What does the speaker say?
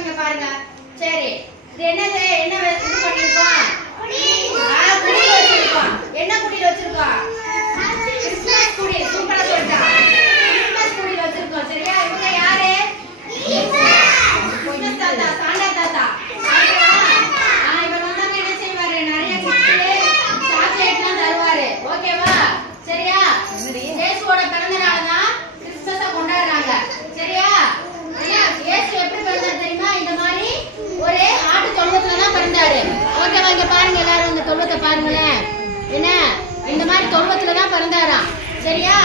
ஓகேங்க பாருங்க. சரி இது என்னது? என்ன இது பண்ணிருக்கோம்? குடியில வச்சிருக்கோம். என்ன குடியில வச்சிருக்கோம்? கிறிஸ்மஸ் குடி. சூப்பரா சொல்லிட்டா. கிறிஸ்மஸ் குடியில வச்சிருக்கோம். சரியா? இவங்க யாரு? கிறிஸ்மஸ் தாத்தா, சாண்டா தாத்தா. இவர் வந்தாங்க என்ன செய்வாரு? நிறைய கிஃப்ட் சாக்லேட்லாம் தருவாரு. ஓகேவா? சரியா? இயேசுவோட பிறந்த நாள் தான் கிறிஸ்மஸ கொண்டாடுறாங்க. சரியா? இயேசு எப்படி பிறந்தார் தெரியுமா? இந்த மாதிரி ஒரு ஆட்டு தொழுவத்துல தான் பிறந்தாரு. ஓகேவா? இங்க பாருங்க எல்லாரும் இந்த தொழுவத்தை பாருங்களேன். என்ன இந்த மாதிரி தொழுவத்துல தான் பிறந்தாராம். சரியா?